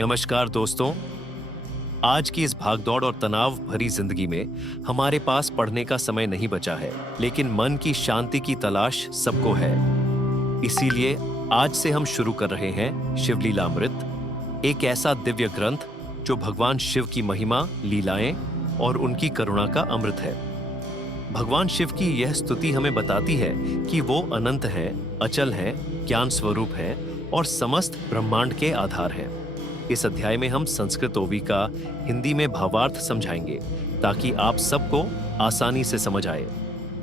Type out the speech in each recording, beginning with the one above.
नमस्कार दोस्तों। आज की इस भागदौड़ और तनाव भरी जिंदगी में हमारे पास पढ़ने का समय नहीं बचा है, लेकिन मन की शांति की तलाश सबको है। इसीलिए आज से हम शुरू कर रहे हैं शिवलीलामृत, एक ऐसा दिव्य ग्रंथ जो भगवान शिव की महिमा, लीलाएं और उनकी करुणा का अमृत है। भगवान शिव की यह स्तुति हमें बताती है कि वो अनंत हैं, अचल हैं, ज्ञान स्वरूप हैं और समस्त ब्रह्मांड के आधार हैं। इस अध्याय में हम संस्कृत ओवी का हिंदी में भावार्थ समझाएंगे ताकि आप सबको आसानी से समझ आए।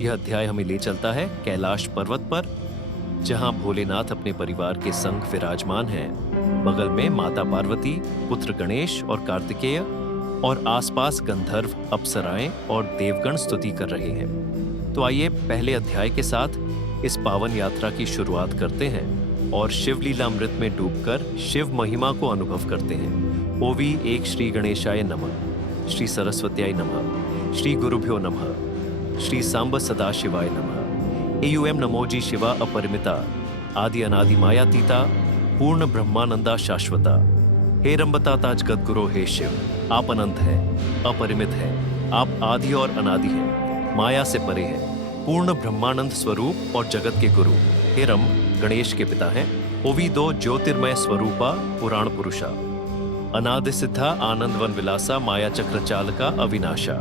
यह अध्याय हमें ले चलता है कैलाश पर्वत पर, जहां भोलेनाथ अपने परिवार के संग विराजमान हैं। बगल में माता पार्वती, पुत्र गणेश और कार्तिकेय और आसपास गंधर्व, अप्सराएं और देवगण स्तुति कर रहे हैं। तो आइए पहले अध्याय के साथ इस पावन यात्रा की शुरुआत करते हैं और शिवलीलामृत में डूबकर शिव महिमा को अनुभव करते हैं। ओवी 1 श्री गणेशाय नमः, श्री सरस्वत्याय नमः, श्री गुरुभ्यो नमः, श्री सांब सदाशिवाय नमः। एयूएम नमोजी शिवा अपरिमिता, आदि अनादि मायातीता, पूर्ण ब्रह्मानंदा शाश्वता। हे रंबता ताज गदगुरो हे शिव, आप अनंत हैं, अपरिमित हैं, आप आदि और अनादि हैं, माया से परे हैं, पूर्ण ब्रह्मानंद स्वरूप और जगत के गुरु। हे रंब गणेश के पिता हैं। ओवी 2 ज्योतिर्मय स्वरूपा, पुराण पुरुषा, अनादि सिद्धा, आनंद वन विलासा, माया चक्र चालका, अविनाशा।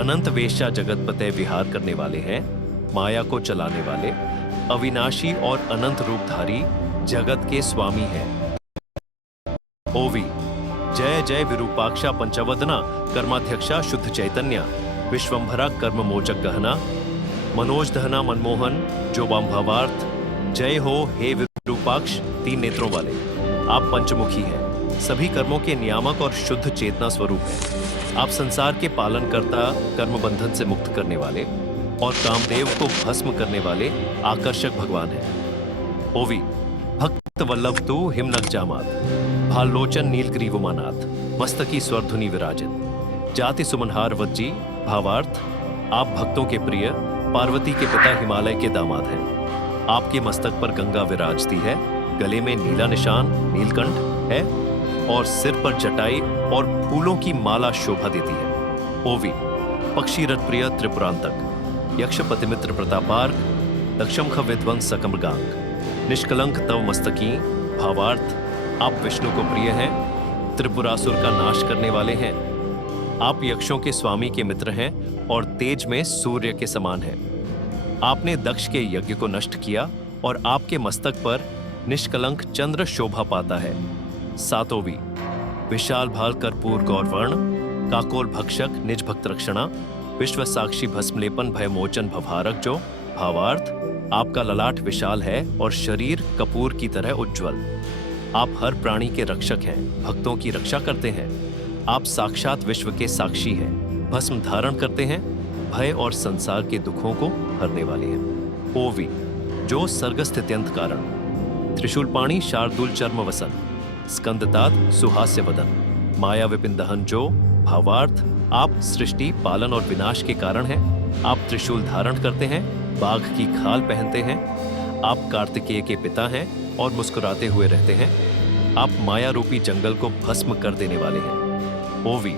अनंत वेश्या जगतपते विहार करने वाले हैं, माया को चलाने वाले, अविनाशी और अनंत रूपधारी जगत के स्वामी हैं। ओवी जय जय विरूपाक्षा पंचवदना, कर्माध्यक्षा शुद्ध चैतन्य, विश्वंभरा कर्म मोचक गहना, मनोज दहना मनमोहन जो भावार्थ। जय हो हे विरूपाक्ष, 3 नेत्रों वाले, आप पंचमुखी हैं, सभी कर्मों के नियामक और शुद्ध चेतना स्वरूप हैं। आप संसार के पालनकर्ता, कर्म बंधन से मुक्त करने वाले और कामदेव को भस्म करने वाले आकर्षक भगवान हैं। ओवी भक्त वल्लभ तू हिमनक जामात, भालोचन नीलग्रीवमानाथ, मस्तकी स्वरधुनि विराजित, जाति सुमनहार वज्जी। भावार्थ आप भक्तों के प्रिय पार्वती के पिता हिमालय के दामाद हैं। आपके मस्तक पर गंगा विराजती है, गले में नीला निशान नीलकंठ है और सिर पर जटाई और फूलों की माला शोभा देती है। ओवी पक्षीरथ प्रिय त्रिपुरांतक, यक्ष पतिमित्र प्रतापार्क, दक्षमख विध्वंस सकमृगांक, निष्कलंक तव मस्तकी। भावार्थ आप विष्णु को प्रिय हैं, त्रिपुरासुर का नाश करने वाले हैं। आप यक्षों के स्वामी के मित्र हैं और तेज में सूर्य के समान हैं। आपने दक्ष के यज्ञ को नष्ट किया और आपके मस्तक पर निष्कलंक चंद्र शोभा पाता है। सातोवी विशाल भाल कर्पूर गौरवर्ण, काकोल भक्षक निज भक्त रक्षणा, विश्व साक्षी भस्मलेपन भयमोचन भवहारक जो। भावार्थ आपका ललाट विशाल है और शरीर कपूर की तरह उज्ज्वल। आप हर प्राणी के रक्षक हैं, भक्तों की रक्षा करते हैं। आप साक्षात विश्व के साक्षी हैं, भस्म धारण करते हैं, भय और संसार के दुखों को हरने वाले हैं। ओवी जो सर्गस्थित्यंत कारण, त्रिशूलपाणी शार्दूल चर्म वसन, स्कंदतात सुहास्य वदन, माया विपिन दहन जो। भावार्थ आप सृष्टि, पालन और विनाश के कारण हैं। आप त्रिशूल धारण करते हैं, बाघ की खाल पहनते हैं। आप कार्तिकेय के पिता हैं और मुस्कुराते हुए रहते हैं। आप माया रूपी जंगल को भस्म कर देने वाले हैं। ओवी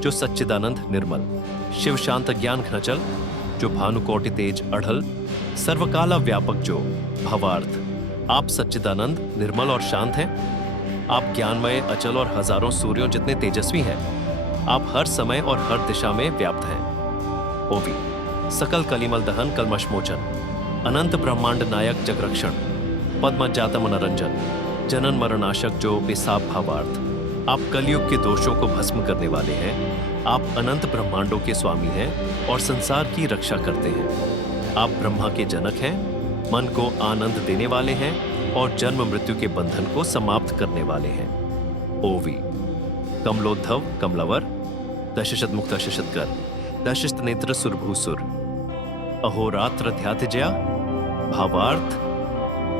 जो सच्चिदानंद निर्मल, शिव शांत ज्ञान घनचल, जो भानुकोटि तेज अढ़ल, सर्वकाला व्यापक जो। भावार्थ आप सच्चिदानंद निर्मल और शांत हैं। आप ज्ञानमय, अचल और हजारों सूर्यों जितने तेजस्वी हैं। आप हर समय और हर दिशा में व्याप्त हैं। ओवी सकल कलिमल दहन कलमशमोचन, अनंत ब्रह्मांड नायक जगरक्षण, पद्मजात मनोरंजन, जनन मरणाशक जो बेसाब। भावार्थ आप कलयुग के दोषों को भस्म करने वाले हैं। आप अनंत ब्रह्मांडों के स्वामी हैं और संसार की रक्षा करते हैं। आप ब्रह्मा के जनक हैं, मन को आनंद देने वाले हैं और जन्म मृत्यु के बंधन को समाप्त करने वाले हैं। ओवी कमलोद्धव कमलवर, दशशत मुक्त शशतकर, दशस्त नेत्र सुरभूसुर, अहोरात्र ध्यातजया। भावार्थ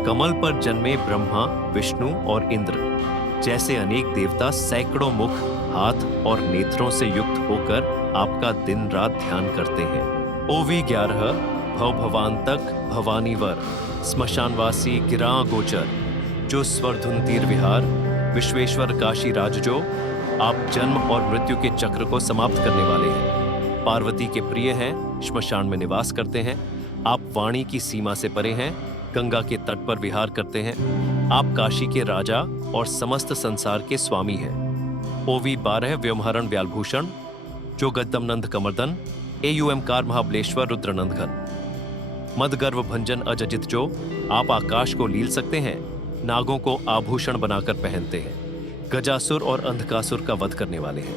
कमल पर जन्मे ब्रह्मा, विष्णु और इंद्र जैसे अनेक देवता सैकड़ों मुख, हाथ और नेत्रों से युक्त होकर आपका दिन रात ध्यान करते हैं। ओवी 11 भव भवांतक भवानीवर, स्मशानवासी गिरा गोचर, जो स्वर्धुन तीर विहार, विश्वेश्वर काशी राज जो, आप जन्म और मृत्यु के चक्र को समाप्त करने वाले हैं। पार्वती के प्रिय हैं, श्मशान में निवास करते हैं। आप वाणी की सीमा से परे हैं, गंगा के तट पर विहार करते हैं। आप काशी के राजा और समस्त संसार के स्वामी हैं। ओवी 12 व्योमहरण व्यालभूषण, जो गद्दमनंद कमरदन, एयूएमकार महाबलेश्वर रुद्रनंदघन। मदगर्व भंजन अजजित जो, आप आकाश को लील सकते हैं, नागों को आभूषण बनाकर पहनते हैं। गजासुर और अंधकासुर का वध करने वाले हैं।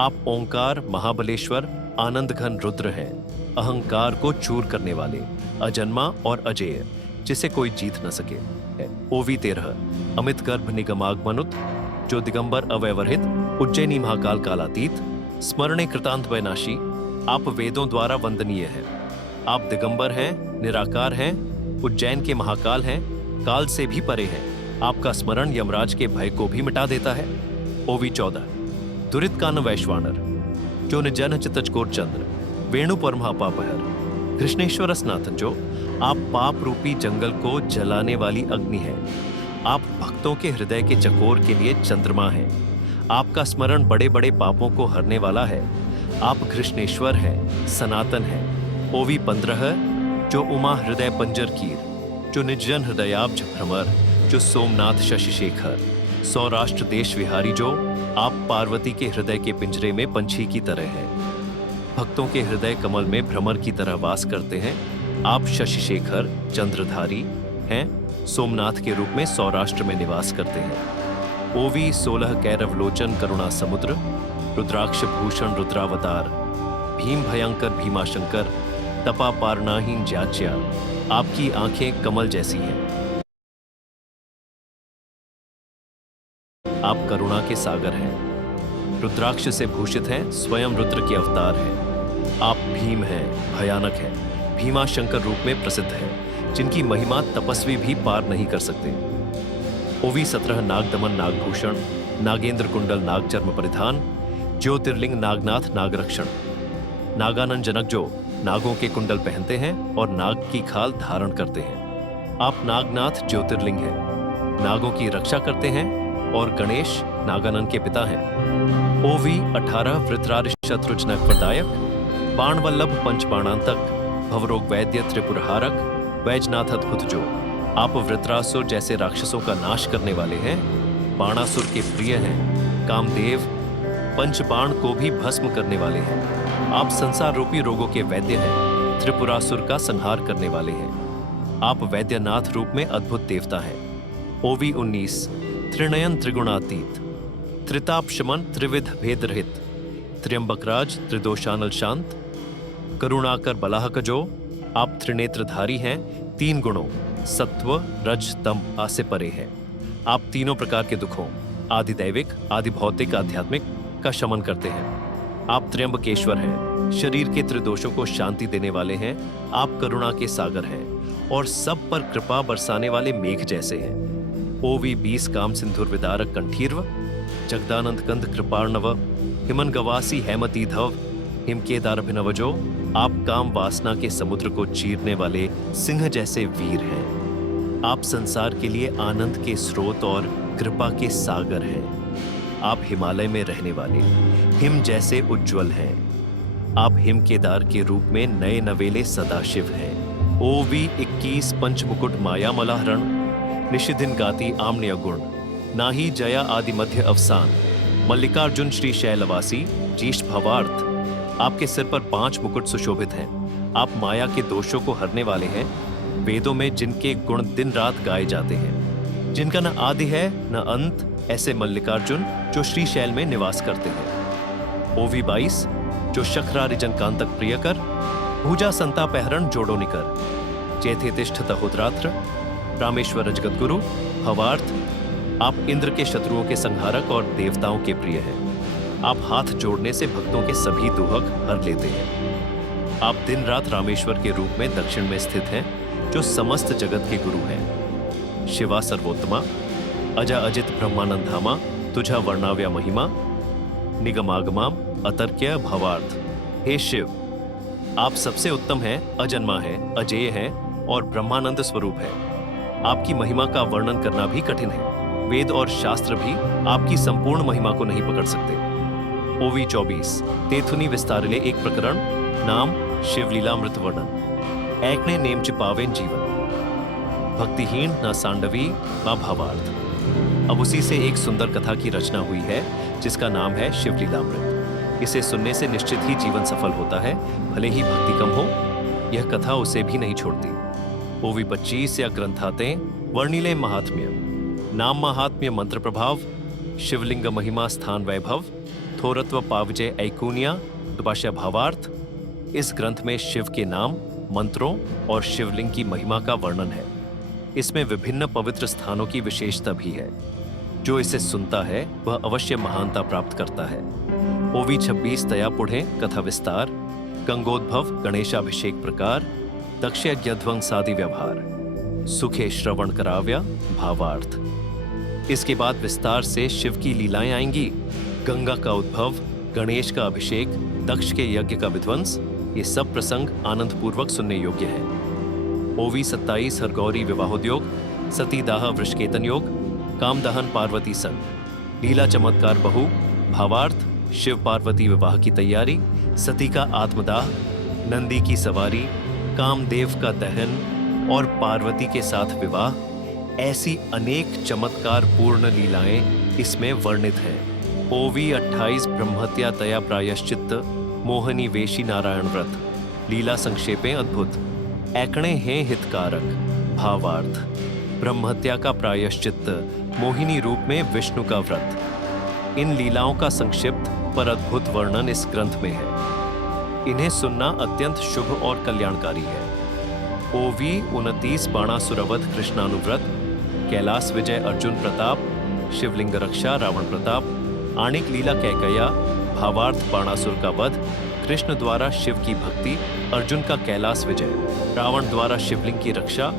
आप ओंकार महाबलेश्वर आनंद घन रुद्र हैं, अहंकार को चूर करने वाले, अजन्मा और अजेय, जिसे कोई जीत न सके। ओवी 13 अमित गर्भ निगमागमनुत, जो दिगंबर अवयवरहित, उज्जैनी महाकाल कालातीत, स्मरणे कृतांत वैनाशी, आप वेदों द्वारा वंदनीय हैं। आप दिगंबर हैं, निराकार हैं, उज्जैन के महाकाल हैं, काल से भी परे हैं। आपका स्मरण यमराज के भय को भी मिटा देता है। ओवी 14 दुरित कान वैश्वानर, जो निजन चितचकोर चंद्र, वेणु पर महापापहर, कृष्णेश्वर स्नातन जो, आप पाप रूपी जंगल को जलाने वाली अग्नि हैं। आप भक्तों के हृदय के चकोर के लिए चंद्रमा हैं। आपका स्मरण बड़े बड़े पापों को हरने वाला है। आप कृष्णेश्वर हैं, सनातन हैं। ओवी 15 जो उमा हृदय पंजर कीर, जो निजन हृदयाब्ज भ्रमर, जो सोमनाथ शशिशेखर, सौराष्ट्र देश विहारी जो, आप पार्वती के हृदय के पिंजरे में पंछी की तरह हैं। भक्तों के हृदय कमल में भ्रमर की तरह वास करते हैं। आप शशिशेखर चंद्रधारी हैं, सोमनाथ के रूप में सौराष्ट्र में निवास करते हैं। ओवी 16 कैरव लोचन करुणा समुद्र, रुद्राक्ष भूषण रुद्रावतार, भीम भयंकर भीमाशंकर, तपा पारनाहीन ज्याच्या, आपकी आंखें कमल जैसी हैं। आप करुणा के सागर हैं, रुद्राक्ष से भूषित हैं, स्वयं रुद्र के अवतार हैं। आप भीम हैं, भयानक हैं, भीमाशंकर रूप में प्रसिद्ध हैं, जिनकी महिमा तपस्वी भी पार नहीं कर सकते। ओवी 17 नागदमन नागभूषण, नागेंद्र कुंडल नागचर्म परिधान, ज्योतिर्लिंग नागनाथ नागरक्षण, नागानन जनक जो, नागों के कुंडल पहनते हैं और नाग की खाल धारण करते हैं। आप नागनाथ ज्योतिर्लिंग हैं, नागों की रक्षा करते हैं और गणेश नागानन के पिता हैं। ओवी 18 वृत्रारि शत्रुघ्न प्रदायक, बाणवल्लभ पंचबाणांतक, भवरोग वैद्य त्रिपुरहारक, वैजनाथ अद्भुत जो, आप वृत्रासुर जैसे राक्षसों का नाश करने वाले हैं। बाणासुर के प्रिय हैं, कामदेव पंचबाण को भी भस्म करने वाले हैं। आप संसार रूपी रोगों के वैद्य हैं, त्रिपुरासुर का संहार करने वाले हैं। आप वैद्यनाथ रूप में अद्भुत देवता हैं। ओवी 19 त्रिनयन त्रिगुणातीत, त्रितापशमन त्रिविध भेद रहित, त्र्यंबकराज त्रिदोषानल शांत, करुणाकर बलाहक जो, आप त्रिनेत्रधारी हैं, 3 गुणों सत्व रज तम से परे हैं। आप तीनों प्रकार के दुखों, आदि दैविक आदि भौतिक आध्यात्मिक का शमन करते हैं। आप त्र्यंबकेश्वर हैं, शरीर के त्रिदोषों को शांति देने वाले हैं। आप करुणा के सागर हैं और सब पर कृपा बरसाने वाले मेघ जैसे हैं। ओवी 20 काम सिंधुर विदारक कंठीर्व, जगदानंद कंद कृपार्णव, हिमन गवासी हेमती धव, हिमकेदारभिनव जो, आप काम वासना के समुद्र को चीरने वाले सिंह जैसे वीर हैं। आप संसार के लिए आनंद के स्रोत और कृपा के सागर हैं। आप हिमालय में रहने वाले हिम जैसे उज्जवल हैं। आप हिम केदार के रूप में नए नवेले सदाशिव हैं। ओवी 21 पंचमुकुट माया मलाहरण, निशिदिन गाती आम्न्य गुण, नाही जया आदि मध्य अवसान, मल्लिकार्जुन श्री शैलवासी जीश भवार्थ। आपके सिर पर 5 मुकुट सुशोभित हैं। आप माया के दोषों को हरने वाले हैं। वेदों में जिनके गुण दिन रात गाए जाते हैं, जिनका न आदि है न अंत, ऐसे मल्लिकार्जुन जो श्री शैल में निवास करते हैं। ओवी 22 जो शखरारिजन कांतक प्रियकर, भुजा संतापहरण जोड़ो निकर, चैथे तिष्ठ तहोद्रात्र, रामेश्वर जगतगुरु भवार्थ। आप इंद्र के शत्रुओं के संहारक और देवताओं के प्रिय हैं। आप हाथ जोड़ने से भक्तों के सभी दुहक हर लेते हैं। आप दिन रात रामेश्वर के रूप में दक्षिण में स्थित हैं, जो समस्त जगत के गुरु हैं। शिवा सर्वोत्तमा, अजा अजित ब्रह्मानंद धामा, तुझा वर्णाव्या महिमा, निगमागमाम अतर्क्य भवार्थ। हे शिव, आप सबसे उत्तम हैं, अजन्मा हैं, अजेय हैं और ब्रह्मानंद स्वरूप हैं। आपकी महिमा का वर्णन करना भी कठिन है। वेद और शास्त्र भी आपकी संपूर्ण महिमा को नहीं पकड़ सकते। ओवी 24 तेथुनी विस्तारिले एक प्रकरण नाम शिवलीलामृत वर्णन। ऐकणे नेम चिपावेन जीवन भक्तिहीन न सांडवी न भावार्थ। अब उसी से एक सुंदर कथा की रचना हुई है जिसका नाम है शिवलीलामृत। इसे सुनने से निश्चित ही जीवन सफल होता है, भले ही भक्ति कम हो। यह कथा उसे भी नहीं छोड़ती। ओवी 25 या ग्रंथाते वर्णिले महात्म्य नाम महात्म्य मंत्र प्रभाव शिवलिंग महिमा स्थान वैभव थोरत्व पावजय ऐकुनिया दुभाषा भावार्थ। इस ग्रंथ में शिव के नाम, मंत्रों और शिवलिंग की महिमा का वर्णन है। इसमें विभिन्न पवित्र स्थानों की विशेषता भी है। जो इसे सुनता है वह अवश्य महानता प्राप्त करता है। ओवी 26 तया पुढ़े कथा विस्तार गंगोद्भव गणेशाभिषेक प्रकार दक्ष यज्ञध्वंसादि व्यवहार सुखे श्रवण कराव्या भावार्थ। इसके बाद विस्तार से शिव की लीलाएं आएंगी। गंगा का उद्भव, गणेश का अभिषेक, दक्ष के यज्ञ का विध्वंस, ये सब प्रसंग आनंद पूर्वक सुनने योग्य है। ओवी 27 हरगौरी विवाहोद्योग सतीदाह वृषकेतन योग कामदहन पार्वती संग लीला चमत्कार बहु भावार्थ शिव पार्वती विवाह की तैयारी सती का आत्मदाह नंदी की सवारी कामदेव का दहन और पार्वती के साथ विवाह, ऐसी अनेक चमत्कार पूर्ण लीलाएं इसमें वर्णित हैं। ओवी 28 ब्रह्मत्या तया प्रायश्चित्त मोहनी वेशी नारायण व्रत लीला संक्षेपें अद्भुत ऐकणे हैं हितकारक भावार्थ। ब्रह्महत्या का प्रायश्चित्त मोहिनी रूप में विष्णु का व्रत। इन लीलाओं का संक्षिप्त पर अद्भुत वर्णन इस ग्रंथ में है। इन्हें सुनना अत्यंत शुभ और कल्याणकारी है। ओवी 29 बाणासुरवध कृष्णानुव्रत कैलाश विजय अर्जुन प्रताप शिवलिंग रक्षा रावण प्रताप आणिक लीला कैकया भावार्थ बाणासुर का वध कृष्ण द्वारा शिव की भक्ति अर्जुन का कैलाश विजय रावण द्वारा शिवलिंग की रक्षा,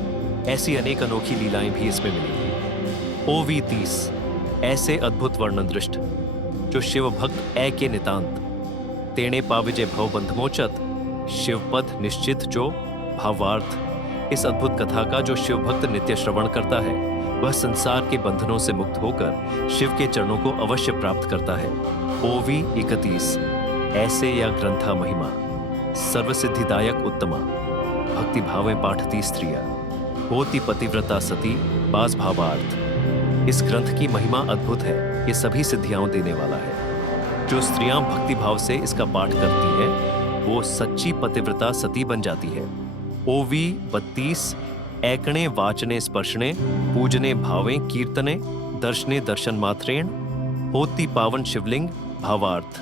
ऐसी अनेक अनोखी लीलाएं भी इसमें मिलेंगी। ओवी 30 ऐसे अद्भुत वर्णन दृष्ट जो शिव भक्त ए के नितांत तेणे पाविजय भवबंधमोचत शिवपद निश्चित जो भावार्थ। इस अद्भुत कथा का जो शिव भक्त नित्य श्रवण करता है वह संसार के बंधनों से मुक्त होकर शिव के चरणों को अवश्य प्राप्त करता है। ओवी 31 ऐसे या ग्रंथा महिमा सर्वसिद्धिदायक उत्तमा भक्ति भावें पाठती स्त्रिया होती पतिव्रता सती बास भावार्थ। इस ग्रंथ की महिमा अद्भुत है, ये सभी सिद्धियां देने वाला है। जो स्त्रियां भक्ति भाव से इसका पाठ करती हैं वो सच्ची पतिव्रता सती बन जाती है। ओवी 32 ऐकणे वाचने स्पर्शने पूजने भावें कीर्तने दर्शने दर्शन मात्रेण होती पावन शिवलिंग भावार्थ।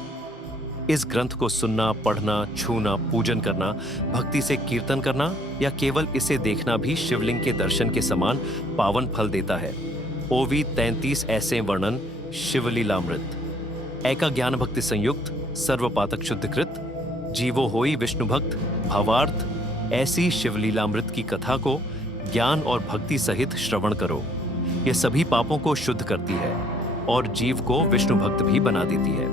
इस ग्रंथ को सुनना, पढ़ना, छूना, पूजन करना, भक्ति से कीर्तन करना या केवल इसे देखना भी शिवलिंग के दर्शन के समान पावन फल देता है। ओवी 33 ऐसे वर्णन शिवलीलामृत ऐका ज्ञान भक्ति संयुक्त सर्वपातक शुद्धकृत जीवो होई विष्णु भक्त भावार्थ। ऐसी शिवलीलामृत की कथा को ज्ञान और भक्ति सहित श्रवण करो। यह सभी पापों को शुद्ध करती है और जीव को विष्णु भक्त भी बना देती है।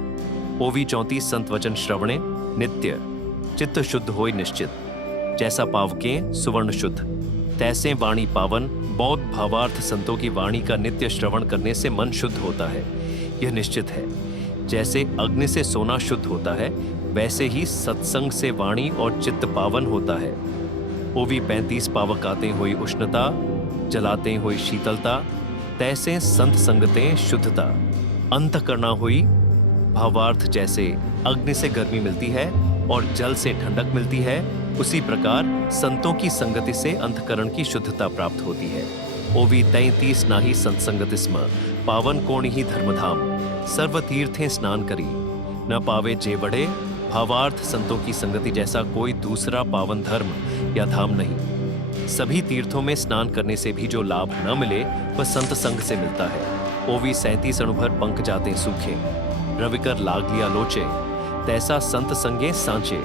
ओवी 34 संत वचन श्रवणे नित्य चित्त शुद्ध होई निश्चित जैसा पावके सुवर्ण शुद्ध तैसे वाणी पावन। बौद्ध भावार्थ संतों की वाणी का नित्य श्रवण करने से मन शुद्ध होता है, यह निश्चित है। जैसे अग्नि से सोना शुद्ध होता है वैसे ही सत्संग से वाणी और चित्त पावन होता है। ओवी 35 पावकाते हुई उष्णता जलाते हुई शीतलता तैसे संत संगते शुद्धता अंत करना हुई भावार्थ। जैसे अग्नि से गर्मी मिलती है और जल से ठंडक मिलती है उसी प्रकार संतों की संगति से अंतकरण की शुद्धता प्राप्त होती है। ओवी 33 नाही संतसंगति स्म पावन कोणि ही धर्मधाम सर्व तीर्थे स्नान करी न पावे जे बड़े भावार्थ। संतों की संगति जैसा कोई दूसरा पावन धर्म या धाम नहीं। सभी तीर्थों में स्नान करने से भी जो लाभ न मिले वह संत संग से मिलता है। ओवी 37 अनुभर पंख जाते सूखे रविकर लाग लिया लोचे तैसा संत संगे सांचे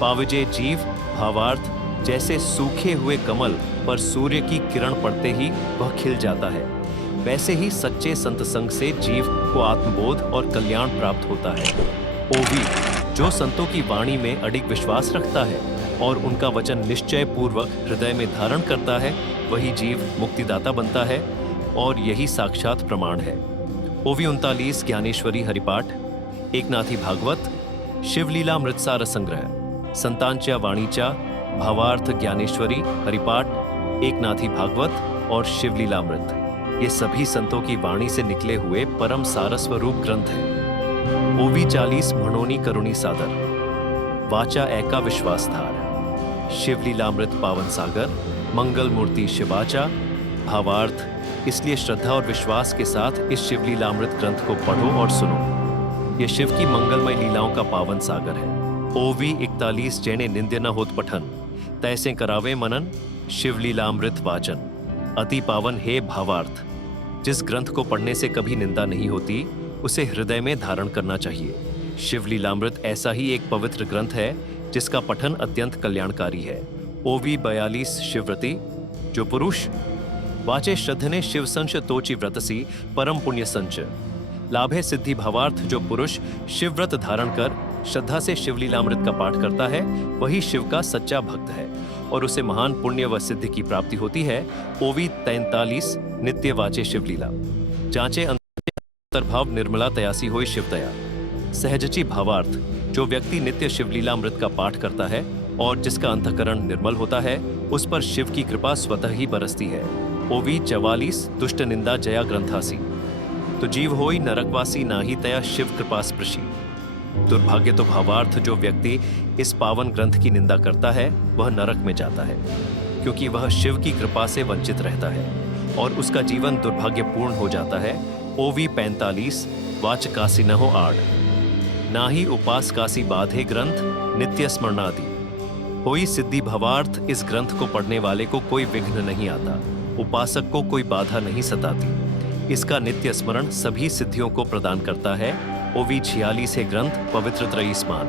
पावजे जीव भावार्थ। जैसे सूखे हुए कमल पर सूर्य की किरण पड़ते ही वह खिल जाता है वैसे ही सच्चे संत संग से जीव को आत्मबोध और कल्याण प्राप्त होता है। ओवी जो संतों की वाणी में अडिग विश्वास रखता है और उनका वचन निश्चय पूर्वक हृदय में धारण करता है, वही जीव मुक्तिदाता बनता है और यही साक्षात प्रमाण है। ओवी 39 ज्ञानेश्वरी हरिपाठ, एकनाथी भागवत, शिवलीला मृतसार संग्रह, संतांच्या वाणीच्या भावार्थ ज्ञानेश्वरी हरिपाठ, एकनाथी भागवत और शिवलीलामृत, ये सभी संतों की वाणी से निकले हुए परम सारस्वरूप ग्रंथ हैं। ओवी 40 म्हणोनी करुणी सादर, वाचा ऐका विश्वासधार, शिवलीलामृत पावन सागर, मंगल मूर्ति शिवाचा, भावार्थ। इसलिए श्रद्धा और विश्वास के साथ इस शिवलीलामृत ग्रंथ को पढ़ो और सुनो। यह शिव की मंगलमय लीलाओं का पावन सागर है। ओवी 41 जेणे निंद्य न होत पठन, तैसे करावे मनन, शिवलीलामृत वाचन। अति पावन हे भावार्थ। जिस ग्रंथ को पढ़ने से कभी निंदा नहीं होती, उसे हृदय में धारण करना चाहिए। शिवलीलामृत ऐसा ही एक पवित्र ग्रंथ है जिसका पठन अत्यंत कल्याणकारी है। ओवी 42 शिवव्रती, जो पुरुष वाचे श्रद्धने शिव संच तोची व्रतसी परम पुण्य संच। लाभे सिद्धि भावार्थ, जो पुरुष शिवव्रत धारण कर श्रद्धा से शिवलीलामृत का पाठ करता है, वही शिव का सच्चा भक्त है और उसे महान पुण्य व सिद्धि की प्राप्ति होती है। ओवी 43 नित्य वाचे शिवलीला, जांचे अंतर्भाव निर्मला तयासी होई शिवतया। सहजची भावार्थ, जो व्यक्ति नित्य शिवलीलामृत का पाठ करता है और जिसका अंतःकरण निर्मल होता है, उस पर शिव की कृपा स्वतः ही बरसती है। ओवी 44 दुष्ट निंदा जया ग्रंथासी, तो जीव होई नरकवासी नाही तया शिव कृपा स्पृशी। दुर्भाग्य तो भावार्थ, जो व्यक्ति इस पावन ग्रंथ की निंदा करता है वह नरक में जाता है, क्योंकि वह शिव की कृपा से वंचित रहता है और उसका जीवन दुर्भाग्यपूर्ण हो जाता है। ओवी 45 वाच कासी न हो आड़, ना ही उपास कासी बाधे ग्रंथ नित्य स्मरणादि। कोई सिद्धि भावार्थ, इस ग्रंथ को पढ़ने वाले को कोई विघ्न नहीं आता, उपासक को कोई बाधा नहीं सताती। इसका नित्य स्मरण सभी सिद्धियों को प्रदान करता है। ओवी 46 है ग्रंथ पवित्र त्रयी स्मान,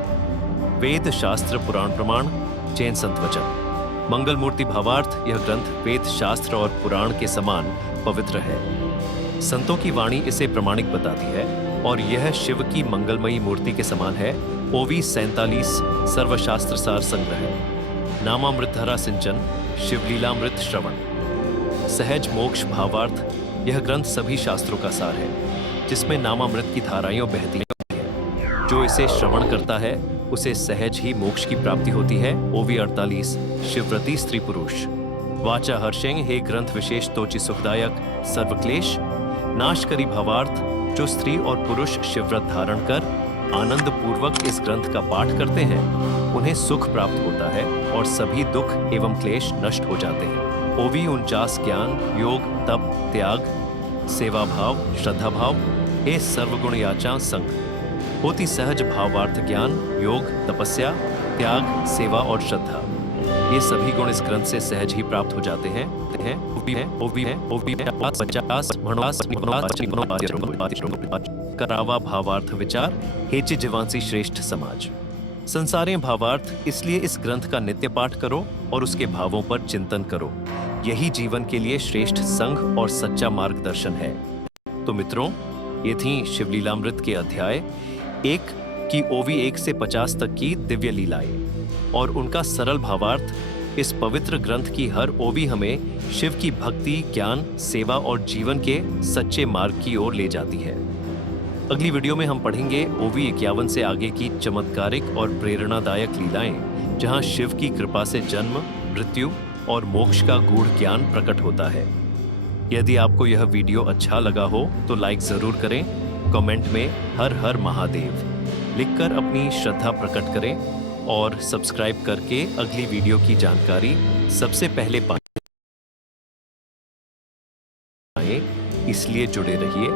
वेद शास्त्र पुराण प्रमाण जैन संत वचन। मंगल मूर्ति भावार्थ, यह ग्रंथ वेद शास्त्र और पुराण के समान पवित्र है। संतों की वाणी इसे प्रमाणिक बताती है और यह शिव की मंगलमयी मूर्ति के समान है। ओवी 47 सर्वशास्त्र सार संग्रह, नामामृतधारा सिंचन, शिवलीलामृत श्रवण। सहज मोक्ष भावार्थ, यह ग्रंथ सभी शास्त्रों का सार है जिसमें नामामृत की धाराएं बहती हैं। जो इसे श्रवण करता है उसे सहज ही मोक्ष की प्राप्ति होती है। ओवी 48 शिवव्रती स्त्री पुरुष, वाचा हर्षेंग, हे ग्रंथ विशेष तोचि सुखदायक सर्वक्लेश नाश करी भावार्थ। जो स्त्री और पुरुष शिवव्रत धारण कर आनंद पूर्वक इस ग्रंथ का पाठ करते हैं, उन्हें सुख प्राप्त होता है और सभी दुख एवं क्लेश नष्ट हो जाते हैं। ओवी 49 ज्ञान योग तप त्याग सेवा भाव श्रद्धा भाव, हे सर्वगुण याचा संग। होती सहज भावार्थ ज्ञान योग तपस्या त्याग सेवा और श्रद्धा, ये सभी गुण इस ग्रंथ से सहज ही प्राप्त हो जाते हैं। करावा भावार्थ विचार, हेचि जीवांसी श्रेष्ठ समाज। संसारे भावार्थ, इसलिए इस ग्रंथ का नित्य पाठ करो और उसके भावों पर चिंतन करो। यही जीवन के लिए श्रेष्ठ संघ और सच्चा मार्गदर्शन है। तो मित्रों, ये थी शिवलीलामृत के अध्याय 1 की ओवी 1 से 50 तक की दिव्य लीलाएं और उनका सरल भावार्थ। इस पवित्र ग्रंथ की हर ओवी हमें शिव की भक्ति ज्ञान सेवा और जीवन के सच्चे मार्ग की ओर ले जाती है। अगली वीडियो में हम पढ़ेंगे ओवी 51 से आगे की चमत्कारिक और प्रेरणादायक लीलाएं, जहां शिव की कृपा से जन्म मृत्यु और मोक्ष का गूढ़ ज्ञान प्रकट होता है। यदि आपको यह वीडियो अच्छा लगा हो तो लाइक जरूर करें, कमेंट में हर हर महादेव लिखकर अपनी श्रद्धा प्रकट करें और सब्सक्राइब करके अगली वीडियो की जानकारी सबसे पहले पाएं। इसलिए जुड़े रहिए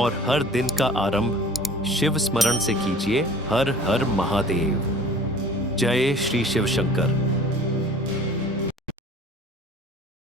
और हर दिन का आरंभ शिव स्मरण से कीजिए। हर हर महादेव। जय श्री शिव शंकर।